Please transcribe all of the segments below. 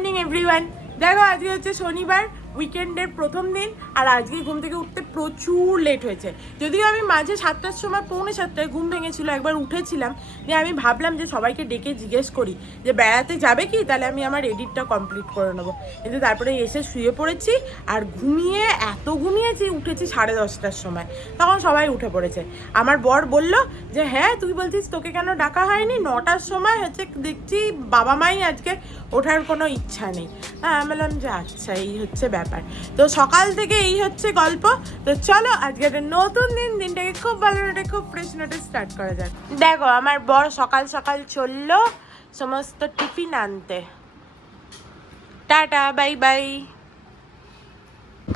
Morning everyone. দেখো আজকে হচ্ছে শনিবার, উইকেন্ডের প্রথম দিন। আর আজকে ঘুম থেকে উঠতে প্রচুর লেট হয়েছে। যদিও আমি মাঝে 7টার সময়, 6:45 ঘুম ভেঙেছিল, একবার উঠেছিলাম। যে আমি ভাবলাম যে সবাইকে ডেকে জিজ্ঞেস করি যে বেড়াতে যাবে কি, তাহলে আমি আমার এডিটটা কমপ্লিট করে নেবো। কিন্তু তারপরে এসে শুয়ে পড়েছি আর ঘুমিয়েছি, উঠেছি 10:30টার সময়। তখন সবাই উঠে পড়েছে। আমার বর বলল যে হ্যাঁ তুই বলছিস তোকে কেন ডাকা হয়নি, 9টার সময় হচ্ছে দেখছি বাবা মাই আজকে ওঠার কোনো ইচ্ছা নেই। হ্যাঁ আমি বললাম যে আচ্ছা এই হচ্ছে ব্যাপার। তো সকাল থেকে এই হচ্ছে গল্প। তো চলো আজকে একটা নতুন দিনটাকে খুব ভালো নোটে, খুব ফ্রেশ নোটে স্টার্ট করা যাক। দেখো আমার বর সকাল সকাল চললো সমস্ত টিফিন আনতে। Tata bye bye.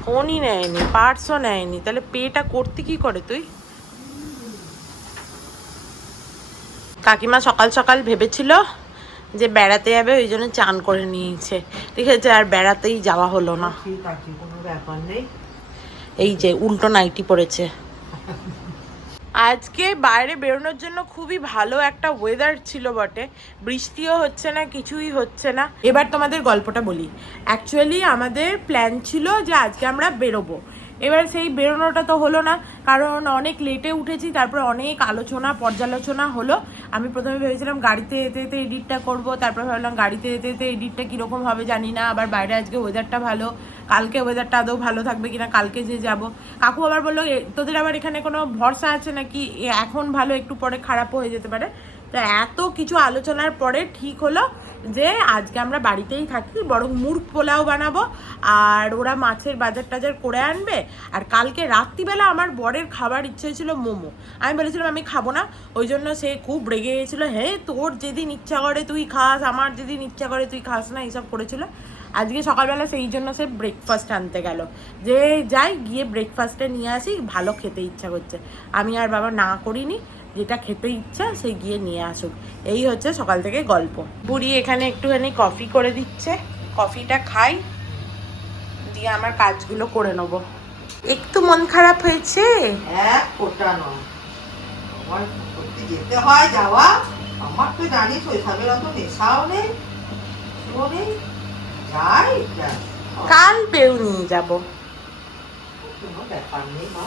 ফোনই নেয়নি, পার্সও নেয়নি, তাহলে পেটা করতে কি করে তুই? কাকিমা সকাল সকাল ভেবেছিল যে বেড়াতে যাবে, ওই জন্য চান করে নিয়েছে। ঠিক আছে, আর বেড়াতেই যাওয়া হলো না। ঠিক আছে, কোনো ব্যাপার নেই। এই যে উল্টো নাইটি পড়েছে। আজকে বাইরে বেরোনোর জন্য খুবই ভালো একটা ওয়েদার ছিল বটে, বৃষ্টিও হচ্ছে না, কিছুই হচ্ছে না। এবার তোমাদের গল্পটা বলি। অ্যাকচুয়ালি আমাদের প্ল্যান ছিল যে আজকে আমরা বেরোবো। এবার সেই বেরোনোটা তো হলো না, কারণ অনেক লেটে উঠেছি, তারপরে অনেক পর্যালোচনা হলো। আমি প্রথমে ভেবেছিলাম গাড়িতে যেতে যেতে এডিটটা করবো, তারপরে ভাবলাম গাড়িতে যেতে যেতে এডিটটা কীরকম হবে জানি না, আবার বাইরে আজকে ওয়েদারটা ভালো, কালকে ওয়েদারটা আদৌ ভালো থাকবে কিনা, কালকে যে যাব। কাকু আবার বললো তোদের আবার এখানে কোনো ভরসা আছে নাকি, এখন ভালো একটু পরে খারাপও হয়ে যেতে পারে। তো এত কিছু আলোচনার পরে ঠিক হলো যে আজকে আমরা বাড়িতেই থাকি, বরং মুরগ পোলাও বানাবো, আর ওরা মাছের বাজার টাজার করে আনবে। আর কালকে রাত্রিবেলা আমার বরের খাবার ইচ্ছে হয়েছিল মোমো। আমি বলেছিলাম আমি খাবো না, ওই জন্য সে খুব রেগে গিয়েছিলো। হ্যাঁ তোর যেদিন ইচ্ছা করে তুই খাস, আমার যেদিন ইচ্ছা করে তুই খাস না, এইসব করেছিল। আজকে সকালবেলা সেই জন্য সে ব্রেকফাস্ট আনতে গেল, যে যাই গিয়ে ব্রেকফাস্টে নিয়ে আসি, ভালো খেতে ইচ্ছা করছে। আমি আর বাবা না করিনি, যেটা খেতে ইচ্ছা সে গিয়ে নিয়ে আসুক। এই হচ্ছে সকাল থেকে গল্প। বুড়ি এখানে একটুখানি কফি করে দিচ্ছে, কফিটা খাই, দিয়ে আমার কাজগুলো করে নেবো। একটু মন খারাপ হয়েছে? এক ফোঁটা নয়, আমার করতে যেতে হয় যাওয়া। আমার তো জানিস ওইসবের অত নেশাও নেই, নেই যাই যাই। কাল পেউ নিয়ে যাবো। কোনো ব্যাপার নেই মা,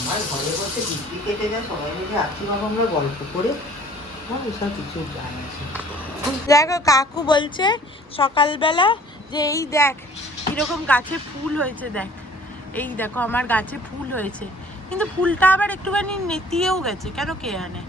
আমার ঘরে বসে ডিগ্রি কেটে যায়, সবাই মিলে আছি বাবা আমরা গল্প করে, ওসব কিছু জানি। দেখো কাকু বলছে সকালবেলা যে এই দেখ কিরকম গাছে ফুল হয়েছে, দেখ এই দেখো আমার গাছে ফুল হয়েছে, কিন্তু ফুলটা আবার একটুখানি নেতিয়েও গেছে, কেন কে জানে।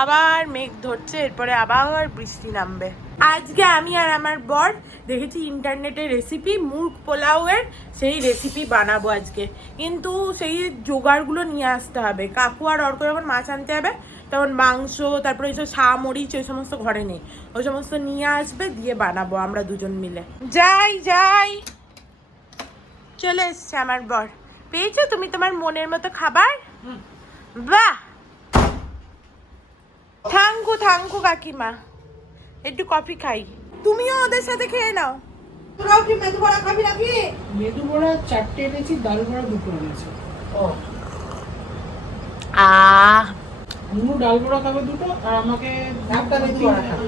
আবার মেঘ ধরছে, এরপরে আবার বৃষ্টি নামবে। আজকে আমি আর আমার বর দেখেছি ইন্টারনেটে রেসিপি মুরগ পোলাওয়ের, সেই রেসিপি বানাবো আজকে। কিন্তু সেই জোগাড়গুলো নিয়ে আসতে হবে। কাকু আর অর্ক যখন মাছ আনতে হবে তখন মাংস, তারপরে এইসব মরিচ ওই সমস্ত ঘরে নেই, ওই সমস্ত নিয়ে আসবে, দিয়ে বানাবো আমরা দুজন মিলে। যাই চলে এসছে আমার বর। পেয়েছো তুমি তোমার মনের মতো খাবার? বাহ, থাঙ্কু কাকিমা, একটু কফি খাই, তুমিও ওদের সাথে খেয়ে নাও। তোরাও কি মেদু বড়া খাবি নাকি? মেদু বড়া 4টে এনেছি, ডাল বড়া 2টো এনেছি। ও নুনু ডাল বড়া খাবে 2টো, আর আমাকে একটা মেদু বড়া খাবে।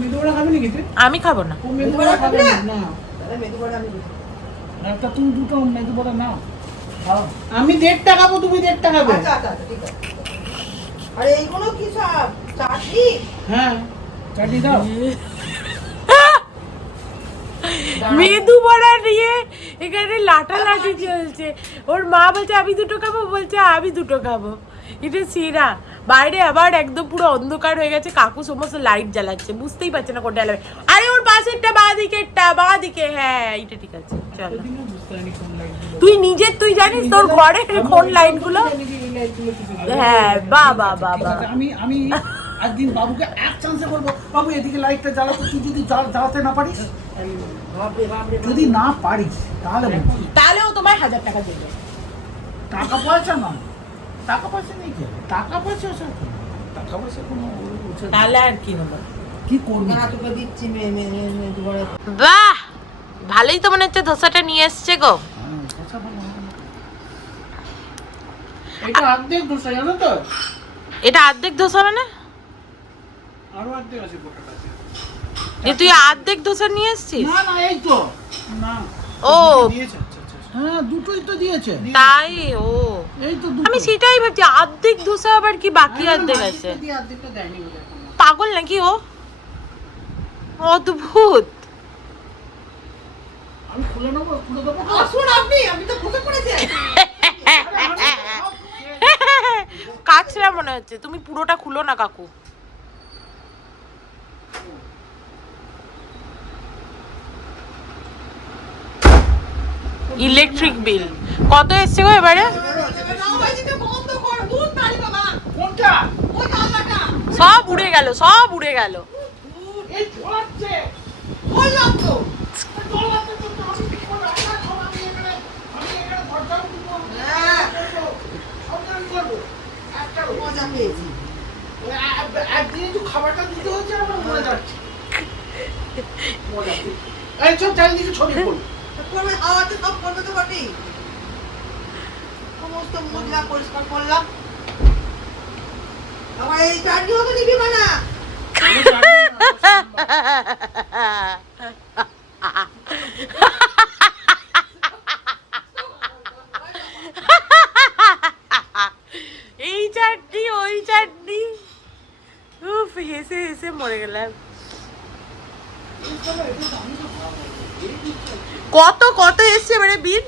মেদু বড়া খাবে নাকি তুই? আমি খাবো না। ও মেদু বড়া খাবে না। তাহলে মেদু বড়া আমি দিই। একটা তুমি 2টো মেদু বড়া নাও। আমি 1.5টা খাবো, তুমি 1.5টা খাবে। আচ্ছা ঠিক আছে। আরে এইগুলো কি সব চাটনি? হ্যাঁ চাটনি দাও। মেদু বড়া নিয়ে এখানে লাটালাটি চলছে। ওর মা বলছে আমি 2টো খাবো, বলছে আমি 2টো খাবো। এটা সেরা। বাইরে আবার একদম পুরো অন্ধকার হয়ে গেছে, কাকু সমস্ত লাইট জ্বালাচ্ছে, বুঝতেই পারছে না কোনটা জ্বালাবে। আরে ওর পাশেরটা বাঁদিকে, হ্যাঁ এটা ঠিক আছে চলো। তুই জানিস তোর ঘরে কোন লাইট গুলো? হ্যাঁ বাবা আমি একদিন বাবুকে এক চান্সে বলবো, বাবু এদিকে লাইটটা জ্বালাতে, তুই যদি জ্বালাতে না পারিস, যদি না পারিস তাহলেও তোমার 1000 টাকা দেবে। টাকা পয়সা না, টাকা পয়সা নেই, কি টাকা পয়সা কোনো, তাহলে আর কি হলো, কি করবি? না তোকে দিচ্ছি মেদু বড়া। বাহ ভালোই তো মনে হচ্ছে ধোসাটা নিয়ে এসছে গো। এটা অর্ধেক ধোসা, জানো তো? এটা অর্ধেক ধোসা মানে? অর্ধেক আছে গোটাটা আছে। যে তুই অর্ধেক ধোসা নিয়ে এসেছিস? না না এই তো না ও দিয়েছে আচ্ছা আচ্ছা হ্যাঁ দুটোই তো দিয়েছে তাই, ও এই তো দুটো আমি সেটাই ভাবছি অর্ধেক ধোসা আবার কি বাকি অর্ধেক আছে? দিয়ে অর্ধেকটা দেয়নি বলে এখনো। পাগল নাকি ও? অদ্ভুত। আমি খুলে নেবো খুলে দেবো তো? আসুন আপনি তো বসে পড়েছেন। কাছরা মনে হচ্ছে, তুমি পুরোটা খুলো না কাকু। ইলেকট্রিক বিল কত এসছে গো এবারে? বন্ধ কর, দূর তাই বাবা। কোনটা ওই জানলাটা সব উড়ে গেল, সব উড়ে গেল। এই ঝোলাচ্ছে বললাম তো। ঝোলাচ্ছে তো আমি কি করব আমি এখানে ঘরটাও দিব হ্যাঁ, সব আমি করবো একটা মজা পেয়েছি। একদিন একটু খাবারটা দিতে হচ্ছে আমার মনে যাচ্ছে মজা এই সব চারিদিকে ছবি পড়ো করবে, হাওয়াতে সব করবে তো বটেই। সমস্ত মজলা পরিষ্কার করলাম। আমার এই চাটনিও তো দিবি না। এই চাটনি ওই চাটনি, উফ হেসে হেসে মরে গেলাম। কত কত এসছে এবারে বিল?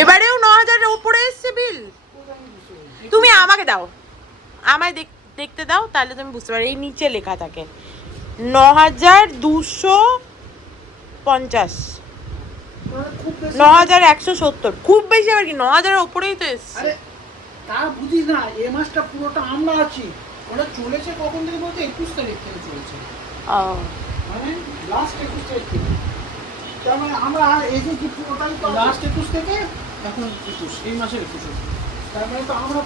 এবারেও ৯,০০০-এর উপরে এসছে বিল। তুমি আমাকে দাও, আমায় দেখতে দাও, তাহলে তুমি বুঝতে পারো। এই নিচে লেখা থাকে ৯,২৫০, ৯,১৭০। খুব বেশি আবার কি, ৯,০০০-এর উপরেই তো এসছে। আরে তা বুঝিস না এই মাসটা পুরোটা আমরা আছি ওরা চলেছে কখন থেকে বলতে ২১ তারিখ থেকে চলেছে ও, মানে লাস্ট ২১ তারিখ থেকে তার মানে আমরা এসেছি পুরোটাই তো লাস্ট ২১ থেকে এখন ২১ এই মাসের ২১ তার মানে তো আমরা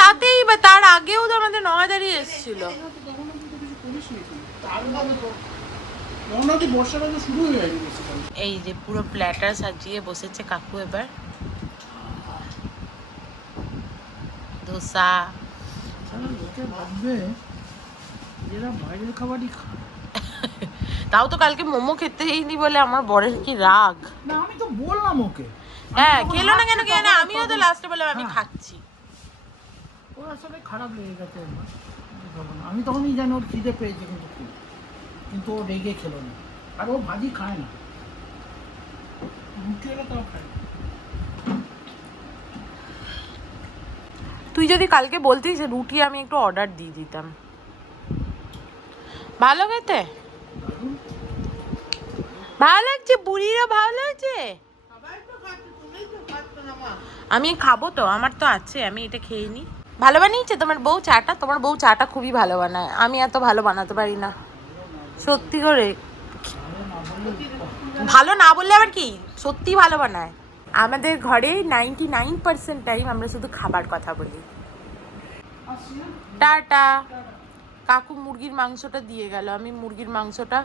তাতেই বা তার আগেও তো আমাদের ৯,০০০-ই এসছিল। তখন কিন্তু কিছু করিস নি তার মানে তো তখন তো বর্ষাটা তো শুরু হয়ে গেছে বেসিক্যালি এই যে পুরো প্ল্যাটার সাজিয়ে বসেছে কাকু এবার। ধোসা সারা লোকে ভাববে এরা বাইরের খাবারই খায় তাও তো কালকে মোমো খেতে যাইনি বলে আমার বরের কি রাগ। না আমি তো বললাম ওকে হ্যাঁ খেলো না কেন, কেন আমিও তো লাস্টে বললাম আমি খাচ্ছি। ও আসলে খারাপ লেগে গেছে আমি তখনই জানি ওর খিদে পেয়েছে কিন্তু ও রেগে খেলো না আর ও ভাজি খায় না রুটি হলে তাও খায় না। তুই যদি কালকে বলতিস রুটি আমি একটু অর্ডার দিয়ে দিতাম। ভালো খেতে, ভালো লাগছে, বুড়িরা ভালো লাগছে। সবাই তো খাচ্ছে, তুমিই তো খাচ্ছ না মা। আমি খাবো তো, আমার তো আছে, আমি এটা খেয়ে নিই। ভালো বানিয়েছে তোমার বউ চাটা? তোমার বউ চাটা খুবই ভালো বানায়, আমি এত ভালো বানাতে পারি না সত্যি করে। ভালো না বললে আবার কি, সত্যি ভালো বানায়। আমাদের ঘরে 99% টাইম আমরা শুধু খাবার কথা বলি। টাটা। কাকু মুরগির মাংসটা দিয়ে গেল, আমি মুরগির মাংসটা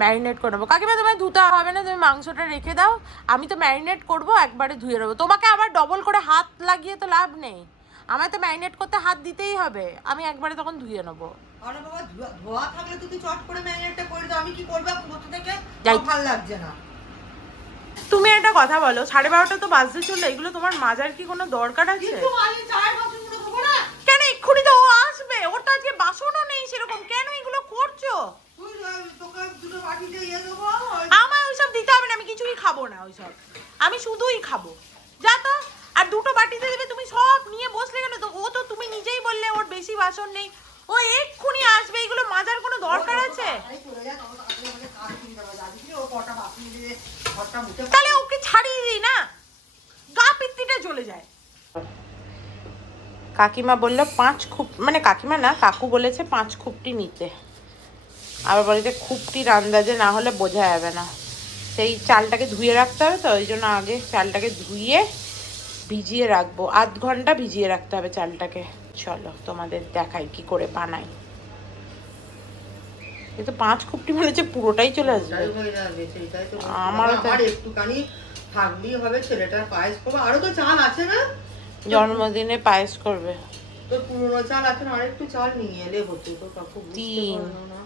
ম্যারিনেট করে নেবো। কাকিমা তোমায় ধুতে হবে না, তুমি মাংসটা রেখে দাও, আমি তো ম্যারিনেট করবো, একবারে ধুয়ে নেবো। তোমাকে আবার ডবল করে হাত লাগিয়ে তো লাভ নেই, আমায় তো ম্যারিনেট করতে হাত দিতেই হবে, আমি একবারে তখন ধুয়ে নেবো। আরে বাবা, ধোয়া থাকলে তো তুই চট করে ম্যারিনেটটা করে দাও। আমি কি করবো এখন কোথা থেকে? যাই। ভালো লাগছে না। তুমি একটা কথা বলো, 12:30 তো বাজতে চললো, এগুলো তোমার মাজার কি কোনো দরকার আছে? কিন্তু আমি চায়ের বাসনগুলো ধোবো না। কেন এক্ষুনি তো ও আসবে, ওর তো আজকে বাসনও নেই সেরকম, কেন এগুলো করছো? তুই তোকে দুটো বাটিতে ইয়ে দেবো। আমার ওইসব দিতে হবে না, আমি কিছুই খাবো না ওইসব, আমি শুধুই খাবো। যা তো। আর দুটো বাটিতে দেবে, তুমি সব নিয়ে বসলে কেন? তো ও তো তুমি নিজেই বললে ওর বেশি বাসন নেই, ও এক্ষুনি আসবে, এগুলো মাজার কোনো দরকার আছে? তাহলে ওকে ছাড়িয়ে দিই না, গা পিত্তিটা চলে যায়। কাকিমা বললো 5 খুব, মানে কাকিমা না কাকু বলেছে 5 খুপটি নিতে, আবার বলে যে খুপটির আন্দাজে না হলে বোঝা যাবে না। সেই চালটাকে ধুয়ে রাখতে হবে, তো ওই জন্য আগে চালটাকে ধুয়ে ভিজিয়ে রাখবো, 8 ঘন্টা ভিজিয়ে রাখতে হবে চালটাকে। চলো তোমাদের দেখাই কি করে বানাই। এই তো 5 খুপটি মনে হচ্ছে পুরোটাই চলে আসবে। আমার একটুখানি থাকলেই হবে, ছেলেটার পায়েস করবো, আরো তো চাল আছে না? জন্মদিনে পায়েস করবে? তোর পুরোনো চাল আছে না, আরেকটু চাল নিয়ে এলে হতো, তো কাকু বুঝতে 3 পারলো না।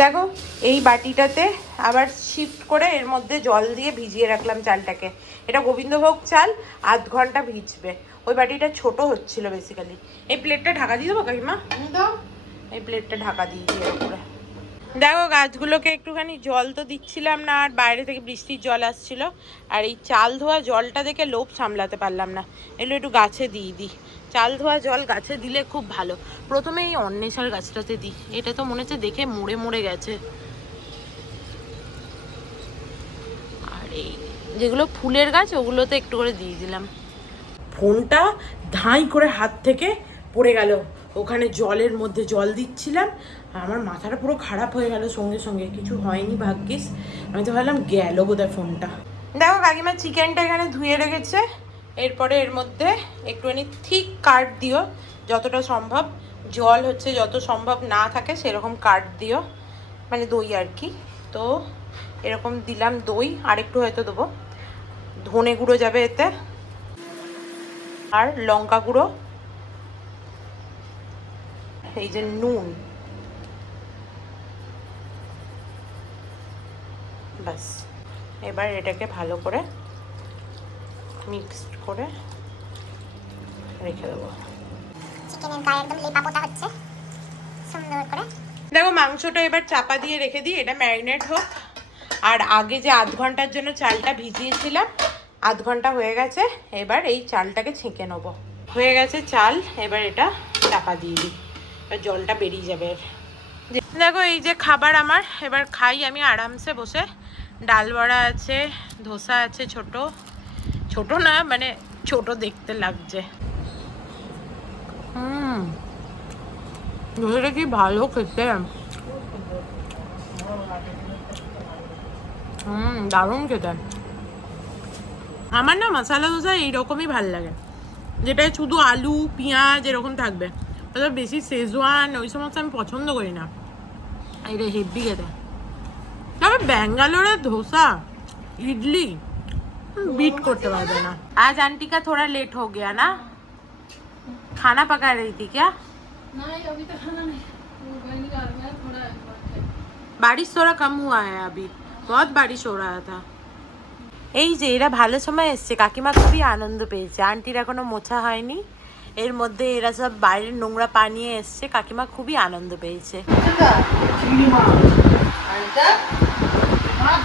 দেখো এই বাটিটাতে আবার শিফট করে এর মধ্যে জল দিয়ে ভিজিয়ে রাখলাম চালটাকে। এটা গোবিন্দভোগ চাল, আধ ঘন্টা ভিজবে। ওই বাটিটা ছোট হচ্ছিল বেসিক্যালি। এই প্লেটটা ঢাকা দিয়ে দেবো কাকিমা? দাও। এই প্লেটটা ঢাকা দিয়ে দিয়ে উপরে। দেখো গাছগুলোকে একটুখানি জল তো দিচ্ছিলাম না, আর বাইরে থেকে বৃষ্টির জল আসছিল, আর এই চাল ধোয়া জলটা দেখে লোভ সামলাতে পারলাম না, এগুলো একটু গাছে দিয়ে দিই। চাল ধোয়া জল গাছে দিলে খুব ভালো। প্রথমে এই অন্বেষার গাছটাতে দিই, এটা তো মনে হচ্ছে দেখে মরে মরে গেছে। আর এই যেগুলো ফুলের গাছ ওগুলোতে একটু করে দিয়ে দিলাম। ফোনটা ধাঁই করে হাত থেকে পড়ে গেল, ওখানে জলের মধ্যে জল দিচ্ছিলাম, আমার মাথাটা পুরো খারাপ হয়ে গেল সঙ্গে সঙ্গে। কিছু হয়নি ভাগ্যিস, আমি তো ভাবলাম গেল বোধহয় ফোনটা। দেখো কাকিমা চিকেনটা এখানে ধুয়ে রেখেছে। এরপরে এর মধ্যে একটুখানি থিক কাট দিও যতটা সম্ভব, জল হচ্ছে যত সম্ভব না থাকে সেরকম কাট দিও, মানে দই আর কি। তো এরকম দিলাম দই, আরেকটু হয়তো দেবো। ধনে গুঁড়ো যাবে এতে, আর লঙ্কা গুঁড়ো, এই যে নুন, বাস। এবার এটাকে ভালো করে মিক্সড করে রেখে দেবো। চিকেনের গায়ে একদম লেপা পোতা হচ্ছে সুন্দর করে। দেখো মাংসটা এবার চাপা দিয়ে রেখে দিই, এটা ম্যারিনেট হোক। আর আগে যে আধ ঘন্টার জন্য চালটা ভিজিয়েছিলাম, আধ ঘন্টা হয়ে গেছে। এবার এই চালটাকে ছেঁকে নেবো। হয়ে গেছে চাল, এবার এটা চাপা দিয়ে দিই, এবার জলটা বেরিয়ে যাবে এর। দেখো এই যে খাবার আমার, এবার খাই আমি আরামসে বসে। ডাল বড়া আছে, ধোসা আছে, ছোট ছোট না মানে ছোট দেখতে লাগছে। ধোসাটা কি ভালো খেতে, দারুণ খেতে। আমার না মশলা ধোসা এইরকমই ভাল লাগে, যেটায় শুধু আলু পেঁয়াজ এরকম থাকবে। বেশি শেজওয়ান ওই সমস্ত আমি পছন্দ করি না, এটা হেভি খেতে। তবে ব্যাঙ্গালোরের ধোসা इडली बीट करते पारबे ना। आज आंटी का थोड़ा लेट हो गया ना, खाना पका रही थी क्या? नहीं अभी तो खाना नहीं, वो बहन का आ गया थोड़ा। बारिश थोड़ा कम हुआ है अभी, बहुत बारिश हो रहा था। এই যে এরা ভালো সময় এসছে, কাকিমা খুবই আনন্দ পেয়েছে। আন্টির এখনো মোছা হয়নি, এর মধ্যে এরা সব বাইরের নোংরা পানিয়ে এসছে, কাকিমা খুবই আনন্দ পেয়েছে। চিংড়ি মাছ। আরেকটা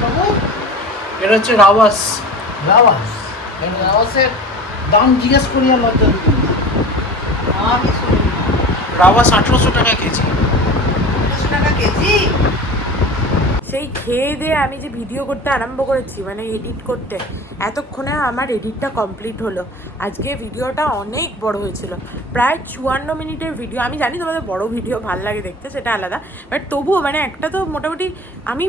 বাবু এটা হচ্ছে রাওয়াস। রাওয়াস রাওয়াসের দাম জিজ্ঞেস করি আর লজ্জা দিই। আমি শুনি রাওয়াস 1800 টাকা কেজি। 1800 টাকা কেজি। সেই খেয়ে দিয়ে আমি যে ভিডিও করতে আরম্ভ করেছি, মানে এডিট করতে, এতক্ষণে আমার এডিটটা কমপ্লিট হলো। আজকে ভিডিওটা অনেক বড় হয়েছিল, প্রায় 54 মিনিটের ভিডিও। আমি জানি তোমাদের বড় ভিডিও ভাল লাগে দেখতে, সেটা আলাদা, বাট তবুও মানে একটা তো মোটামুটি আমি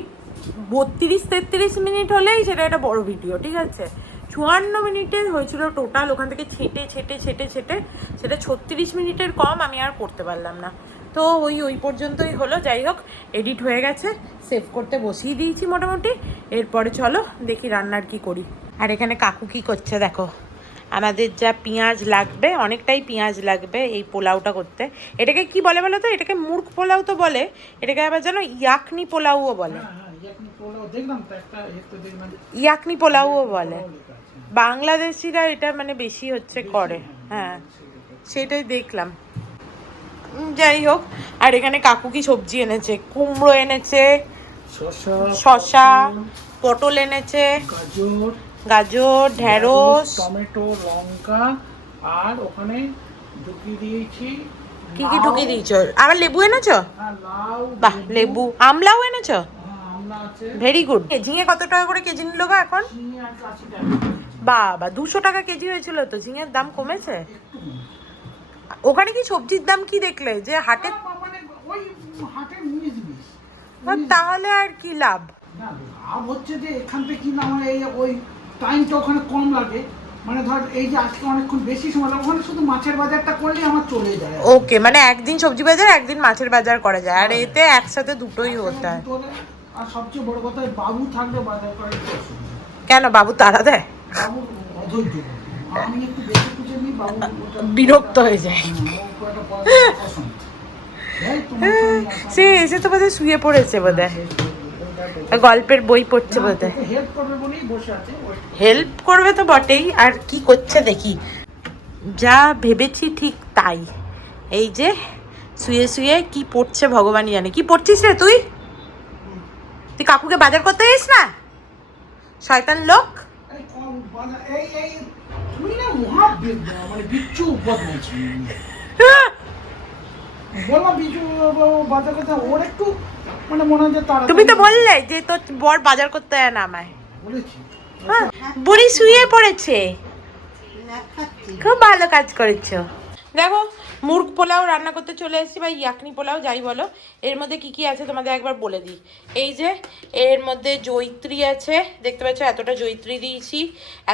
32-33 মিনিট হলেই সেটা একটা বড় ভিডিও, ঠিক আছে। 54 মিনিটে হয়েছিল টোটাল, ওখান থেকে ছেটে ছেটে ছেটে ছেটে সেটা 36 মিনিটের কম আমি আর করতে পারলাম না। তো ওই পর্যন্তই হলো। যাই হোক, এডিট হয়ে গেছে, সেভ করতে বসিয়ে দিয়েছি মোটামুটি। এরপরে চলো দেখি রান্নার কি করি। আর এখানে কাকু কি করছে দেখো। আমাদের যা পেঁয়াজ লাগবে, অনেকটাই পেঁয়াজ লাগবে এই পোলাওটা করতে। এটাকে কি বলে বলো তো? এটাকে মুরগ পোলাও তো বলে, এটাকে আবার যেন ইয়াকনি পোলাওও বলে। ইয়াকনি পোলাওও বলে। বাংলাদেশিরা এটা মানে বেশি হচ্ছে করে, হ্যাঁ সেটাই দেখলাম। যাই হোক, আর এখানে কাকু কি সবজি এনেছে, কুমড়ো এনেছে, শসা, পটল এনেছে, গাজর, ঢেঁড়স, টমেটো, লঙ্কা, আর ওখানে ঢুকিয়ে দিয়েছি। কি কি ঢুকিয়ে দিয়েছো? আবার লেবু এনেছো? লাউ, বাহ, লেবু, আমলাও এনেছো, আমলা আছে। Very good. ঝিঙে কত টাকা করে কেজি নিল গো এখন? চিনি আছে 80 টাকা। বাবা, 200 টাকা কেজি হয়েছিল তো, ঝিঙের দাম কমেছে? ওখানে কি সবজির দাম কি দেখলে যে হাটে? মানে ওই হাটের 19-20। তাহলে আর কি লাভ? না লাভ হচ্ছে যে এখান থেকে কিনা আমার এই ওই টাইমটা ওখানে কম লাগে, মানে ধর এই যে আজকে অনেকক্ষণ বেশি সময় লাগে, ওখানে শুধু মাছের বাজারটা করলেই আমার চলে যায়। ওকে, মানে একদিন সবজি বাজার একদিন মাছের বাজার করা যায়, আর এতে একসাথে দুটোই হতে হয়। আর সবচেয়ে বড় কথা বাবু থাকলে বাজার করে। কেন বাবু তাড়া দেয়? বাবু অধৈর্য, আমি একটু বেশি খুঁজে এমনি বাবু ওটা বিরক্ত হয়ে যায়। ওটা একটা পছন্দ। এই তোমার তো নিয়ে আসা- সে এসে তো বোধহয় শুয়ে পড়েছে বোধহয়, গল্পের বই পড়ছে বোধহয়। হেল্প করবে বলেই বসে আছে ওই হেল্প করবে তো বটেই, আর কি করছে দেখি। যা ভেবেছি ঠিক তাই। এই যে শুয়ে শুয়ে কি পড়ছে ভগবানই জানে। কি পড়ছিস রে তুই? তুই কাকুকে বাজার করতে যাস না, শয়তান লোক। এই কম বাধা এই তুমি না মহা মানে বিচ্ছু বদমাইছ বললাম বিচ্ছু বাধা কথা ওর একটু মানে মনে হয় যে তারা তুমি তো বললে যে তোর বর বাজার করতে যায় না আমায়। বলেছি হ্যাঁ, বুড়ি শুয়ে পড়েছে। খাচ্ছি খুব ভালো কাজ করেছো। দেখো মুরগ পোলাও রান্না করতে চলে এসেছি, বা ইয়াকনি পোলাও যাই বলো। এর মধ্যে কি কি আছে তোমাদের একবার বলে দিই। এই যে এর মধ্যে জয়িত্রী আছে, দেখতে পাচ্ছ এতটা জয়িত্রী দিয়েছি,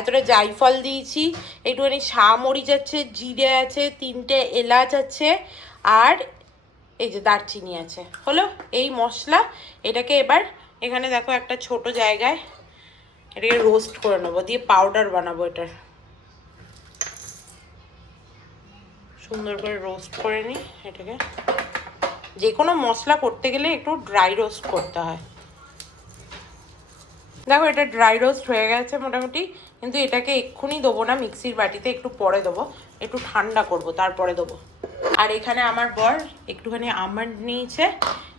এতটা জায়ফল দিয়েছি, একটুখানি শামরিচ আছে, জিরে আছে, 3টে এলাচ আছে, আর এই যে দারচিনি আছে। হলো এই মশলা। এটাকে এবার এখানে দেখো একটা ছোট জায়গায় এটাকে রোস্ট করে নেবো, দিয়ে পাউডার বানাবো এটার। সুন্দর করে রোস্ট করে নিই এটাকে। যে কোনো মশলা করতে গেলে একটু ড্রাই রোস্ট করতে হয়। দেখো এটা ড্রাই রোস্ট হয়ে গেছে মোটামুটি, কিন্তু এটাকে এক্ষুনি দেবো না মিক্সির বাটিতে, একটু পরে দেবো, একটু ঠান্ডা করব তারপরে দেবো। আর এখানে আমার বর একটুখানি আমন্ড নিয়েছে,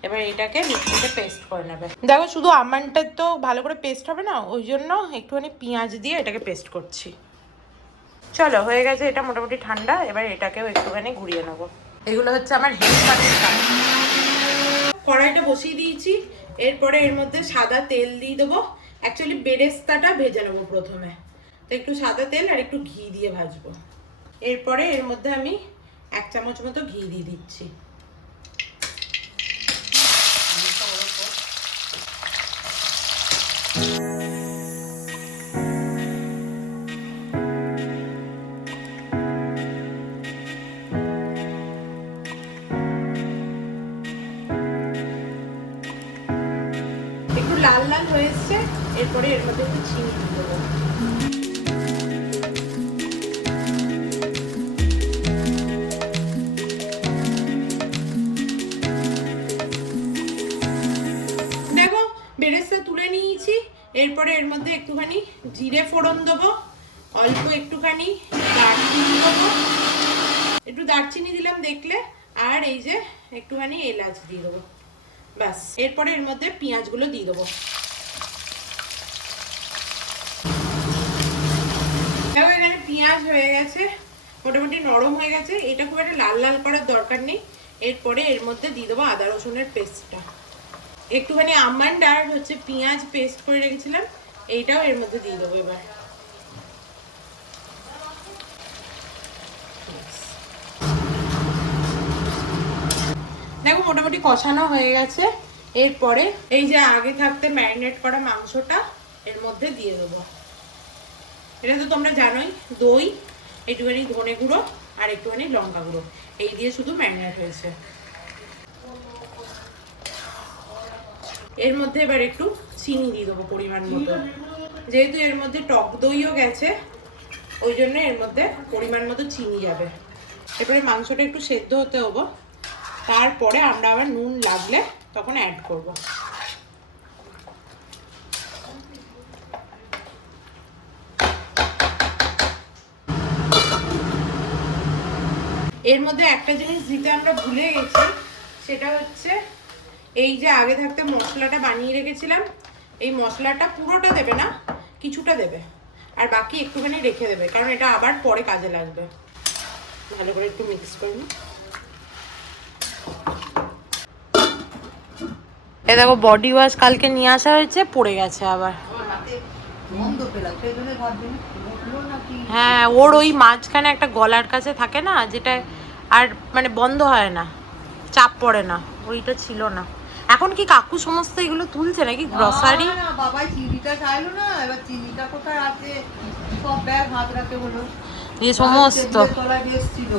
এবার এটাকে মিক্সিতে পেস্ট করে নেবে। দেখো শুধু আমন্ডটা তো ভালো করে পেস্ট হবে না, ওই জন্য একটুখানি পেঁয়াজ দিয়ে এটাকে পেস্ট করছি। চলো হয়ে গেছে এটা মোটামুটি ঠান্ডা, এবার এটাকেও একটুখানি ঘুরিয়ে নেবো। এগুলো হচ্ছে আমার হেল্পারের কাজ। কড়াইটা বসিয়ে দিয়েছি, এরপরে এর মধ্যে সাদা তেল দিয়ে দেবো। অ্যাকচুয়ালি বেরেস্তাটা ভেজে নেবো প্রথমে, তো একটু সাদা তেল আর একটু ঘি দিয়ে ভাজবো। এরপরে এর মধ্যে আমি 1 চামচ মতো ঘি দিয়ে দিচ্ছি। একটু লাল লাল হয়ে এসছে, এরপরে এর মধ্যে একটু চিনি দিয়ে দেবো। দেখো বেরেস্তা তুলে নিয়েছি, এরপরে এর মধ্যে একটুখানি জিরে ফোড়ন দেবো, অল্প একটুখানি দারচিনি দেবো, একটু দারচিনি দিলাম দেখলে, আর এই যে একটুখানি এলাচ দিয়ে দেবো, ব্যাস। এরপরে এর মধ্যে পেঁয়াজগুলো দিয়ে দেবো। দেখো এখানে পেঁয়াজ হয়ে গেছে, মোটামুটি নরম হয়ে গেছে। এটা খুব একটা লাল লাল করার দরকার নেই। এরপরে এর মধ্যে দিয়ে দেবো আদা রসুনের পেস্টটা, একটুখানি আমন্ড আর হচ্ছে পেঁয়াজ পেস্ট করে রেখেছিলাম, এইটাও এর মধ্যে দিয়ে দেবো এবার। দেখো মোটামুটি কষানো হয়ে গেছে। এরপরে এই যে আগে থাকতে ম্যারিনেট করা মাংসটা এর মধ্যে দিয়ে দেবো। এটা তো তোমরা জানোই, দই, একটুখানি ধনে গুঁড়ো আর একটুখানি লঙ্কা গুঁড়ো, এই দিয়ে শুধু ম্যারিনেট হয়েছে। এর মধ্যে এবার একটু চিনি দিয়ে দেবো পরিমাণ মতো, যেহেতু এর মধ্যে টক দইও গেছে ওই জন্য এর মধ্যে পরিমাণ মতো চিনি যাবে। এরপরে মাংসটা একটু সেদ্ধ হতে হবো, তারপরে আমরা আবার নুন লাগলে তখন অ্যাড করব। এর মধ্যে একটা জিনিস দিতে আমরা ভুলে গেছি, সেটা হচ্ছে এই যে আগে থাকতে মশলাটা বানিয়ে রেখেছিলাম, এই মশলাটা পুরোটা দেবে না, কিছুটা দেবে, আর বাকি একটুখানি রেখে দেবে, কারণ এটা আবার পরে কাজে লাগবে। ভালো করে একটু মিক্স করে নিই। এ দেখো বডি ওয়াশ কালকে নিয়ে আসা হয়েছে, পড়ে গেছে আবার। মন্দ পেলাম সেই জন্য ভাবছি নাকি হ্যাঁ, ওর ওই মাঝখানে একটা গলার কাছে থাকে না, যেটা আর মানে বন্ধ হয় না, চাপ পড়ে না, ওইটা ছিল না। এখন কি কাকু সমস্ত এগুলো তুলছে নাকি গ্রসারি? না বাবাই চিনিটা চাইলো না, এবার চিনিটা কোথায় আছে, সব ব্যাগ হাত রাখতে হলো, এই সমস্ত তলায় বেশ ছিল।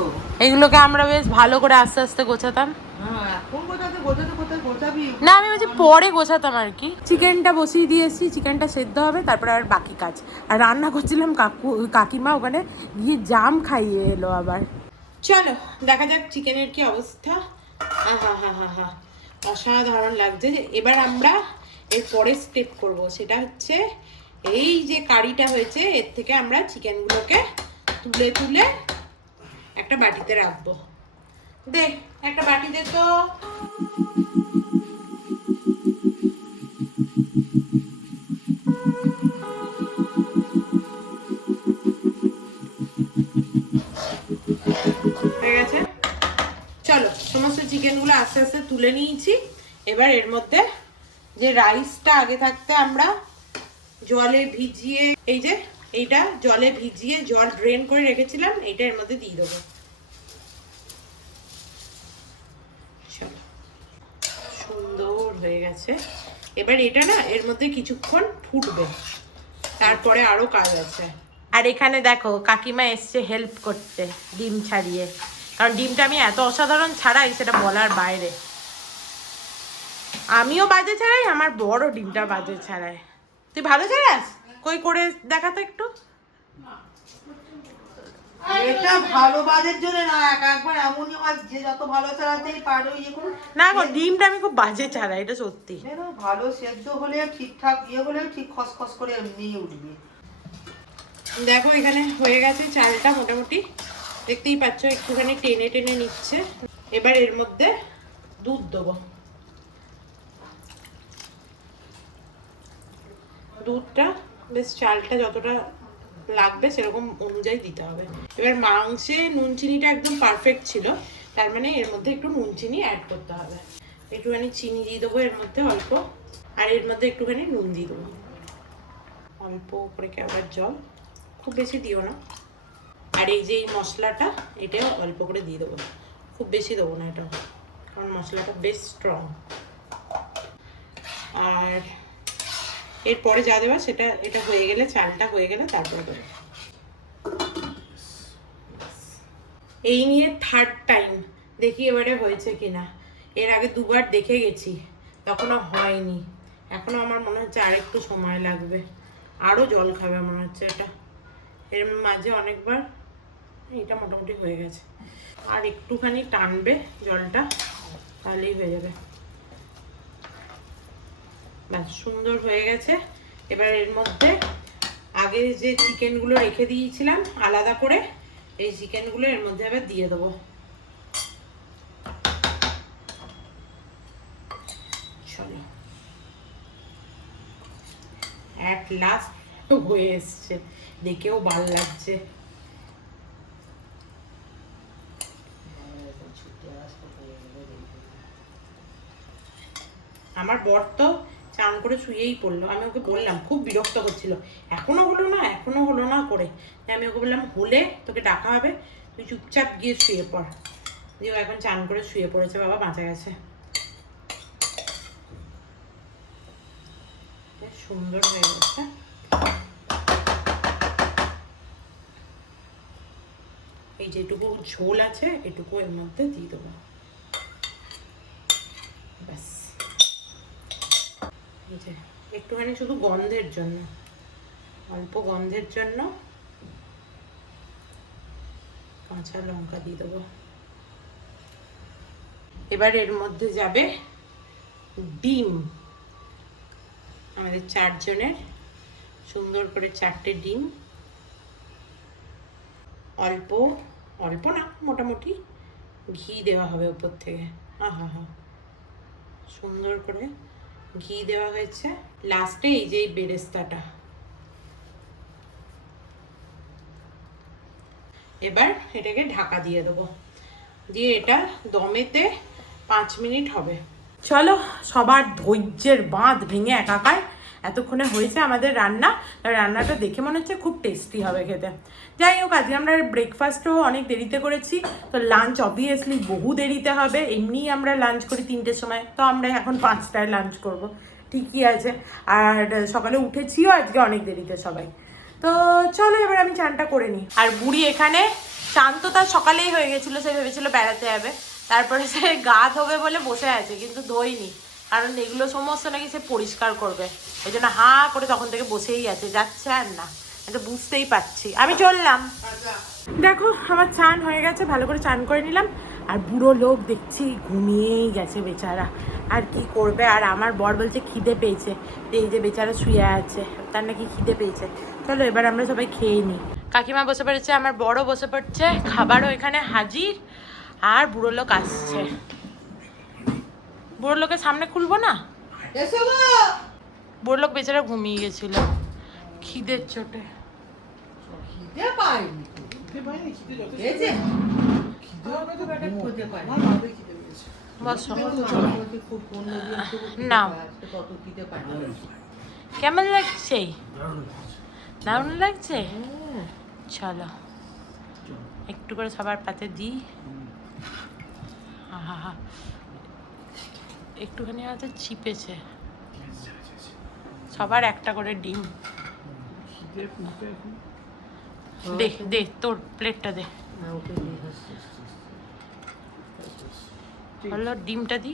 এগুলোকে আমরা বেশ ভালো করে আস্তে আস্তে গোছাতাম। হ্যাঁ এখন কোন গোছাতে গোছাতে কোথায় গোছাবি? না আমি বলছি পরে গোছাতাম আর কি। চিকেনটা বসিয়ে দিয়েছি, চিকেনটা সেদ্ধ হবে, তারপরে আর বাকি কাজ। আর রান্না করছিলাম, কাকিমা ওখানে গিয়ে জাম খাইয়ে এলো আবার। চলো দেখা যাক চিকেনের কি অবস্থা। হা অসাধারণ লাগছে। এবার আমরা এর পরের স্টেপ করব, সেটা হচ্ছে এই যে কারিটা হয়েছে এর থেকে আমরা চিকেনগুলোকে তুলে তুলে একটা বাটিতে রাখবো। দে একটা বাটি দে তো। হয়ে গেছে। চলো সমস্ত চিকেনগুলো আস্তে আস্তে তুলে নিয়েছি। এবার এর মধ্যে যে রাইসটা আগে থাকতে আমরা জলে ভিজিয়ে, এই যে এইটা জলে ভিজিয়ে জল ড্রেন করে রেখেছিলাম, এইটা এর মধ্যে দিয়ে দেবো। চলো সুন্দর হয়ে গেছে। এবার এটা না এর মধ্যে কিছুক্ষণ ফুটবে, তারপরে আরো কাজ আছে। আর এখানে দেখো কাকিমা এসছে হেল্প করতে ডিম ছাড়িয়ে, কারণ ডিমটা আমি এত অসাধারণ ছাড়াই সেটা বলার বাইরে। আমিও বাজে ছাড়াই, আমার বড় ডিমটা বাজে ছাড়াই। তুই ভালো ছাড়াস? কই করে দেখাতো একটু। এটা ভালো বাজের জন্য না, একবার এমনই হয় যে যত ভালো চালাতেই পারো ইয়ে করে। না গো ডিমটা আমি খুব বাজে ছাড়াই, এটা সত্যি। ভালো সেদ্ধ হলে ঠিকঠাক ইয়ে হলে ঠিক খসখস করে এমনি উঠবে। দেখো এখানে হয়ে গেছে চালটা মোটামুটি, দেখতেই পাচ্ছ একটুখানি টেনে টেনে নিচ্ছে। এবার এর মধ্যে দুধ দেবো। দুধটা বেশ চালটা যতটা লাগবে সেরকম অনুযায়ী দিতে হবে। এবার মাংসে নুন চিনিটা একদম পারফেক্ট ছিল, তার মানে এর মধ্যে একটু নুন চিনি অ্যাড করতে হবে। একটুখানি চিনি দিয়ে দেবো এর মধ্যে অল্প, আর এর মধ্যে একটুখানি নুন দিয়ে দেবো অল্প করে, কেবল জল, খুব বেশি দিও না। আর এই যে এই মশলাটা এটাও অল্প করে দিয়ে দেবো, খুব বেশি দেবো না এটা, কারণ মশলাটা বেশ স্ট্রং। আর এরপরে যা দেওয়া সেটা, এটা হয়ে গেলে চালটা হয়ে গেলে তারপরে দেবো। এই নিয়ে থার্ড টাইম দেখি এবারে হয়েছে কিনা। এর আগে দুবার দেখে গেছি, তখনও হয়নি। এখনো আমার মনে হচ্ছে আর একটু সময় লাগবে, আরও জল খাবে মনে হচ্ছে এটা। এর মাঝে অনেকবার, এটা মোটামুটি হয়ে গেছে, আর একটুখানি টানবে জলটা, তাহলেই হয়ে যাবে। ব্যাস সুন্দর হয়ে গেছে। এবার এর মধ্যে আগে যে চিকেনগুলো রেখে দিয়েছিলাম আলাদা করে, এই চিকেনগুলো এর মধ্যে আবার দিয়ে দেবো। চলো অ্যাট লাস্ট হয়ে এসছে, দেখেও ভালো লাগছে। আমার বর তো চান করে শুয়েই পড়লো। আমি ওকে বললাম, খুব বিরক্ত করছিল, এখনো হলো না এখনো হলো না করে। আমি ওকে বললাম হলে তোকে ডাকা হবে, তুই চুপচাপ গিয়ে শুয়ে পড়। দিয়ে ও এখন চান করে শুয়ে পড়েছে, বাবা বাঁচা গেছে। সুন্দর হয়ে গেছে। এই যেটুকু ঝোল আছে এটুকু এর মধ্যে দিয়ে দেবো, ব্যাস। এই যে একটুখানি শুধু গন্ধের জন্য, অল্প গন্ধের জন্য কাঁচা লঙ্কা দিয়ে দেবো। এবার এর মধ্যে যাবে ডিম, আমাদের 4 জনের, সুন্দর করে 4টে ডিম। অল্প অল্প না, মোটামুটি ঘি দেওয়া হবে উপর থেকে। সুন্দর করে ঘি দেওয়া হয়েছে। লাস্টে এই যে বেরেস্তাটা, এবার এটাকে ঢাকা দিয়ে দেবো, দিয়ে এটা দমেতে 5 মিনিট হবে। চলো সবার ধৈর্যের বাঁধ ভেঙে একাকার এতক্ষণে হয়েছে আমাদের রান্না। রান্নাটা দেখে মনে হচ্ছে খুব টেস্টি হবে খেতে। যাই হোক, আজকে আমরা ব্রেকফাস্টও অনেক দেরিতে করেছি, তো লাঞ্চ অবভিয়াসলি বহু দেরিতে হবে। এমনিই আমরা লাঞ্চ করি 3টের সময়, তো আমরা এখন 5টায় লাঞ্চ করব, ঠিকই আছে। আর সকালে উঠেছিও আজকে অনেক দেরিতে সবাই। তো চলো এবার আমি চানটা করে নিই। আর বুড়ি এখানে চান তো তার সকালেই হয়ে গেছিলো, সে ভেবেছিল বেড়াতে যাবে, তারপরে সে গা ধোবে বলে বসে আছে, কিন্তু ধোয়নি, কারণ এগুলো সমস্ত নাকি সে পরিষ্কার করবে। ওই জন্য হা করে তখন থেকে বসেই আছে, যাচ্ছে আর না। এটা বুঝতেই পারছি। আমি চললাম। দেখো আমার চান হয়ে গেছে, ভালো করে চান করে নিলাম। আর বুড়ো লোক দেখছি ঘুমিয়েই গেছে বেচারা, আর কি করবে। আর আমার বর বলছে খিদে পেয়েছে, এই যে বেচারা শুয়ে আছে, তার নাকি খিদে পেয়েছে। চলো এবার আমরা সবাই খেয়ে নিই। কাকিমা বসে পড়েছে, আমার বড় বসে পড়ছে, খাবারও এখানে হাজির। আর বুড়ো লোক আসছে। বুড়ো লোকের সামনে খুলবো না, এসো গো। বুড়ো লোক বেচারা ঘুমিয়ে গেছিল খিদের চোটে। খিদে পাইনি। খিদে পাইনি, খিদে যথেষ্ট। এই যে খিদে হবে তো বেটা খুঁজে পাই। আমার ভালোই খিদে পেয়েছে। বসো। খুব কোনদিন নাও। তত খিদে পাই না। কেমন লাগছে? দারুণ লাগছে। দারুণ লাগছে। চলো একটু করে সবার পাতে দিই। আহা, একটুখানি হয়তো চিপেছে। সবার একটা করে ডিম খিদে পুরোটা এখন দে, দে তোর প্লেটটা দে। ওকে দিয়ে আসছি। হলো ডিমটা দি।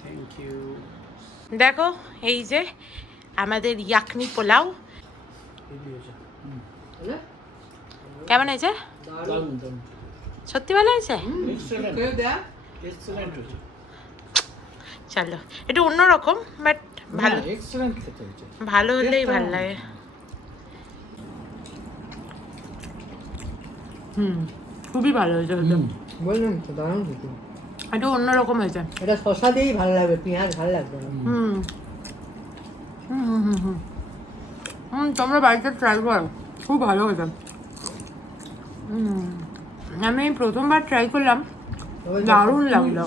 Thank you. দেখো এই যে আমাদের ইয়াকনি পোলাও কেমন হয়েছে? দারুণ দারুণ। সত্যি ভালো হয়েছে? এক্সেলেন্ট কেউ দেয়া? এক্সেলেন্ট হয়েছে। চলো একটু অন্যরকম, বাট ভালো। এক্সেলেন্ট খেতে হয়েছে। ভালো হলেই ভালো লাগে। খুবই ভালো হয়েছে। বললাম তো দারুণ খেতে। একটু অন্যরকম হয়েছে। এটা শশা দিয়েই ভালো লাগবে, পেঁয়াজ ভালো লাগবে না। তোমরা বাড়িতে ট্রাই করো, খুব ভালো হয়েছে। আমি প্রথমবার ট্রাই করলাম, দারুণ লাগলো।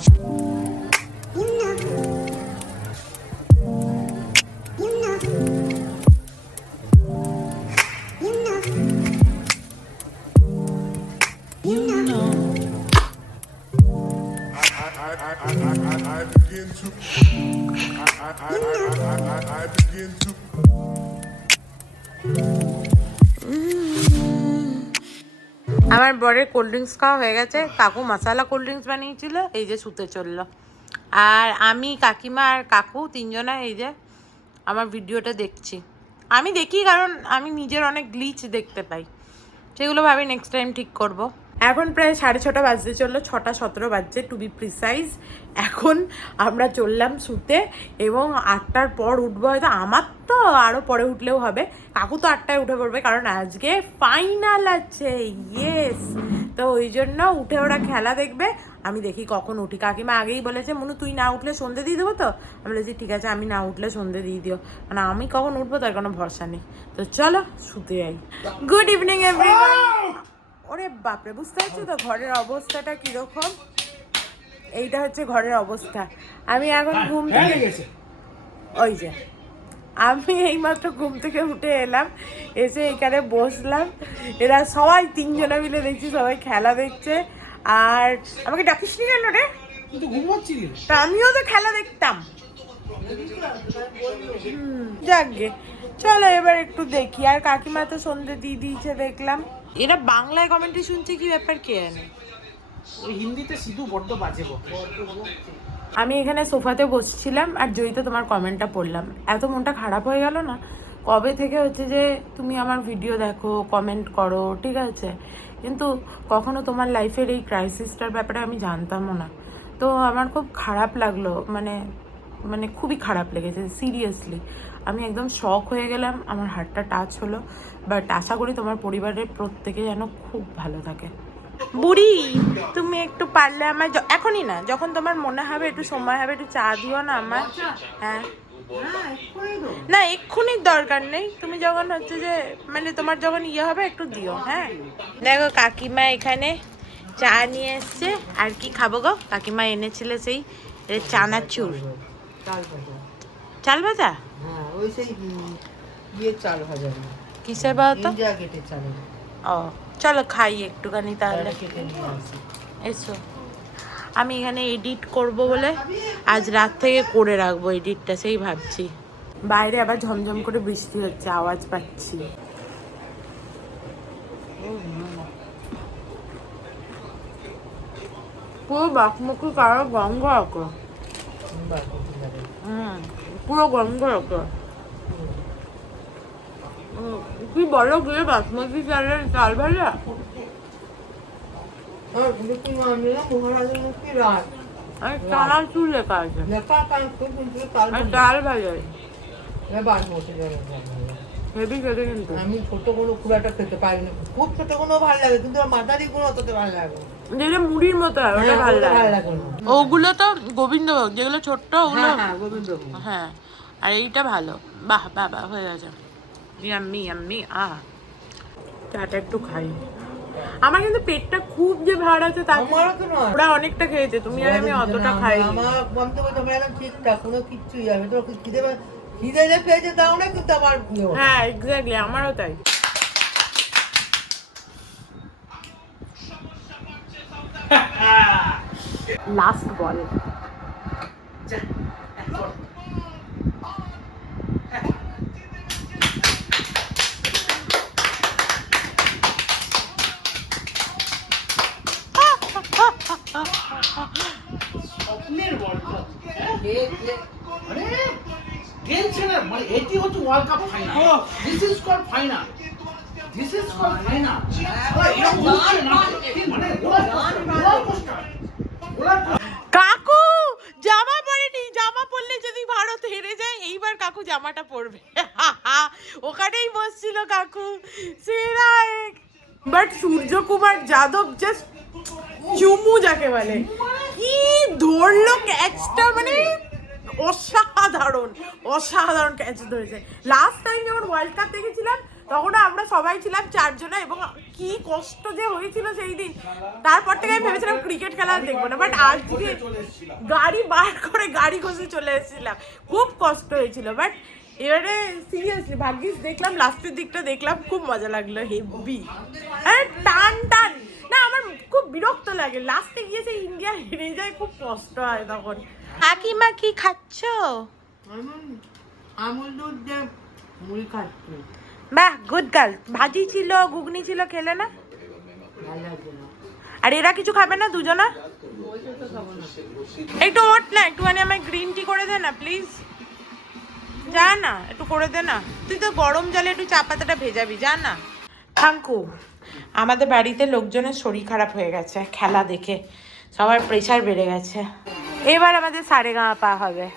আমার বরের কোল্ড ড্রিঙ্কস খাওয়া হয়ে গেছে। কাকু মশালা কোল্ড ড্রিঙ্কস বানিয়েছিল, এই যে শুতে চললো। আর আমি, কাকিমা আর কাকু তিনজনা এই যে আমার ভিডিওটা দেখছি। আমি দেখি কারণ আমি নিজের অনেক গ্লিচ দেখতে পাই, সেগুলো ভাবি নেক্সট টাইম ঠিক করব। এখন প্রায় 6:30 বাজতে চললো, 6:17 বাজছে টু বি প্রিসাইজ। এখন আমরা চললাম শুতে এবং 8টার পর উঠবো হয়তো। আমার তো আরও পরে উঠলেও হবে, কাকু তো 8টায় উঠে পড়বে, কারণ আজকে ফাইনাল আছে। ইয়েস, তো ওই জন্য উঠে ওরা খেলা দেখবে, আমি দেখি কখন উঠি। কাকিমা আগেই বলেছে মনু তুই না উঠলে সন্ধে দিয়ে দেবো। তো আমি বলেছি ঠিক আছে, আমি না উঠলে সন্ধে দিয়ে দিও, মানে আমি কখন উঠবো তার কোনো ভরসা নেই। তো চলো শুতে যাই। Good evening everyone. ওরে বাপরে, বুঝতে পারছো তো ঘরের অবস্থাটা কিরকম? এইটা হচ্ছে ঘরের অবস্থা। আমি এখন ঘুম থেকে ওই যে আমি এইমাত্র ঘুম থেকে উঠে এলাম, এসে এখানে বসলাম। এরা সবাই তিনজনে মিলে দেখছি সবাই খেলা দেখছে। আর আমাকে ডাকিস নি কেন রে? কিন্তু ঘুমোচ্ছিলি। তা আমিও তো খেলা দেখতাম। যাকগে, চলো এবার একটু দেখি। আর কাকিমা তো সন্ধে দিয়ে দিয়েছে দেখলাম। এরা বাংলায় কমেন্ট্রি শুনছে, কি ব্যাপার কে জানে। ওই হিন্দিতে সিধু বড্ড বাজে বকে। আমি এখানে সোফাতে বসছিলাম আর জয়িতা তোমার কমেন্টটা পড়লাম, এত মনটা খারাপ হয়ে গেল না। কবে থেকে হচ্ছে যে তুমি আমার ভিডিও দেখো, কমেন্ট করো, ঠিক আছে, কিন্তু কখনো তোমার লাইফের এই ক্রাইসিসটার ব্যাপারে আমি জানতামও না। তো আমার খুব খারাপ লাগলো, মানে খুবই খারাপ লেগেছে সিরিয়াসলি। আমি একদম শক হয়ে গেলাম, আমার হার্টটা টাচ হলো। বাট আশা করি তোমার পরিবারের প্রত্যেকে যেন খুব ভালো থাকে। বুড়ি, তুমি একটু পারলে আমার এখনই না, যখন তোমার মনে হবে একটু সময় হবে, একটু চা দিও না আমার। হ্যাঁ না, এক্ষুনি দরকার নেই, তুমি যখন হচ্ছে যে মানে তোমার যখন ইয়ে হবে একটু দিও। হ্যাঁ দেখো কাকিমা এখানে চা নিয়ে এসছে। আর কি খাবো গো? কাকিমা এনেছিল সেই চানাচুর, চাল ভাজা। হ্যাঁ, ওই সেই ইয়ে চাল ভাজা, কিসের বলতো? ইন্ডিয়া গেটের চাল। ও চলো খাই একটুখানি তাহলে। কেটে নিয়ে আসি। এসো, আমি এখানে এডিট করব বলে আজ রাত থেকে করে রাখবো এডিটটা, সেই ভাবছি। বাইরে আবার ঝমঝম করে বৃষ্টি হচ্ছে, আওয়াজ পাচ্ছি। পুরো বাসমতি কারো গন্ধ আছে। পুরো গন্ধ আছে। কি বলো গিয়ে বাসমতি চালের চাল ভাজা? মহারাজের মুখে রাত আর চানাচুর লেখা আছে লেখা কিন্তু চাল আর ডাল ভাজা এবার বসে যাবে। হেভি খেতে কিন্তু। আমি ছোট কোনো খুব একটা খেতে পারি না, খুব ছোট কোনো ভালো লাগে কিন্তু মাঝারি কোনো অতটা ভালো লাগে না। যেটা মুড়ির মতো হয় ওটা ভালো ভালো লাগে। লাগে না। ওগুলো তো গোবিন্দভোগ, যেগুলো ছোট্ট ওগুলো গোবিন্দভোগ। হ্যাঁ, আর এইটা ভালো। বাহ বাহ বাহ হয়ে গেছে। Yummy yummy. চাটা একটু খাই। আমার কিন্তু পেটটা খুব যে ভার আছে তা আমারও তো নয়। ওরা অনেকটা খেয়েছে, তুমি আর আমি অতটা খাইনি। আমার বন্ধু বান্ধব একদম ঠিকঠাক, কোনো কিচ্ছুই হবে তো খিদে যে পেয়েছে তাও না, কিন্তু আমার প্রিয়। হ্যাঁ এক্স্যাক্টলি, আমারও তাই। Last ball. স্বপ্নের ওয়ার্ল্ড কাপ। আরে খেলছে না, মানে এটি হচ্ছে world cup final. This is called final. This is called final. এরকম হচ্ছে না, মানে কাকু জামা পরেনি, জামা পরলে যদি ভারত হেরে যায় এইবার কাকু জামাটা পরবে। ওখানেই বসছিল কাকু। সেরা। বাট সূর্যকুমার যাদব জাস্ট চুমু যাকে বলে, কি ধরলো ক্যাচটা, মানে অসাধারণ অসাধারণ ক্যাচ ধরেছে। লাস্ট টাইম যখন ওয়ার্ল্ড কাপ দেখেছিলাম তখন আমরা সবাই ছিলাম 4 জনা, এবং কি কষ্ট যে হয়েছিল সেই দিন। তারপর থেকে আমি ভেবেছিলাম ক্রিকেট খেলা দেখবো না, বাট আজকে গাড়ি বার করে গাড়ি ঘষে চলে এসেছিলাম। খুব কষ্ট হয়েছিল, বাট এবারে সিরিয়াসলি ভাগ্যিস দেখলাম, লাস্টের দিকটা দেখলাম, খুব মজা লাগলো। হেভি টান টান না, আমার খুব বিরক্ত লাগে লাস্টে গিয়ে সেই ইন্ডিয়া হেরে যায়, খুব কষ্ট হয় তখন। কাকিমা কি খাচ্ছ? আমুল দুধ দিয়ে মুড়ি খাচ্ছি। বাহ, গুড গার্ল। ভাজি ছিল, ঘুগনি ছিল, খেলে না? ভালো লাগছে না। আর এরা কিছু খাবে না দুজনা? একটু ওঠ না, একটুখানি আমায় গ্রিন টি করে দে না প্লিজ। যা না, একটু করে দে না। তুই তো গরম জলে একটু চা পাতাটা ভেজাবি, যা না। থাঙ্কু, আমাদের বাড়িতে লোকজনের শরীর খারাপ হয়ে গেছে খেলা দেখে, সবার প্রেশার বেড়ে গেছে। এবার আমাদের সারেগামাপা হবে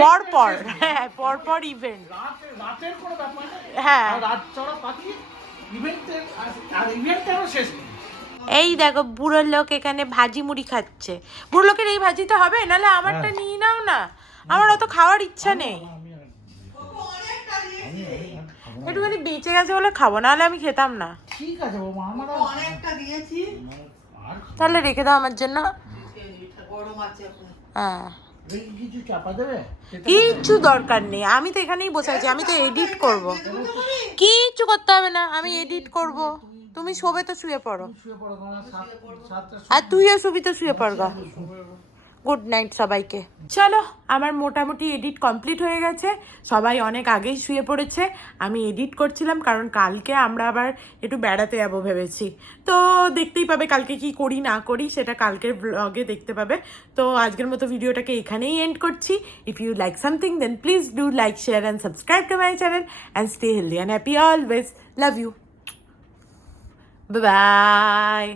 পরপর। হ্যাঁ পরপর ইভেন্ট। রাতের কোনো ব্যাপার না। হ্যাঁ রাত চড়া পাখি ইভেন্টের, আর ইভেন্টেরও শেষ নেই। এই দেখো বুড়ো লোক এখানে ভাজি মুড়ি খাচ্ছে। বুড়ো লোকের এই ভাজিটা হবে, নাহলে আমারটা নিয়ে নাও না, আমার অত খাওয়ার ইচ্ছা নেই। একটুখানি বেঁচে গেছে বলে খাবো, নাহলে আমি খেতাম না। ঠিক আছে বাবা, আমরা অনেকটা দিয়েছি, তাহলে রেখে দাও আমার জন্য। গরম আছে এখন। হ্যাঁ কিছু চাপা দেবে? কিচ্ছু দরকার নেই, আমি তো এখানেই বসে আছি, আমি তো এডিট করব। কিচ্ছু করতে হবে না, আমি এডিট করব। তুমি শোবে তো শুয়ে পড়ো, শুয়ে পড়ো, কারণ সাতটা আর তুইও শুবি তো শুয়ে পড়গা। গুড নাইট সবাইকে। চলো, আমার মোটামুটি এডিট কমপ্লিট হয়ে গেছে, সবাই অনেক আগেই শুয়ে পড়েছে। আমি এডিট করছিলাম কারণ কালকে আমরা আবার একটু বেড়াতে যাবো ভেবেছি, তো দেখতেই পাবে কালকে কি করি না করি, সেটা কালকের ব্লগে দেখতে পাবে। তো আজকের মতো ভিডিওটাকে এখানেই এন্ড করছি। If you like something then please do like, share and subscribe to my channel and stay healthy and happy always. Love you, bye by.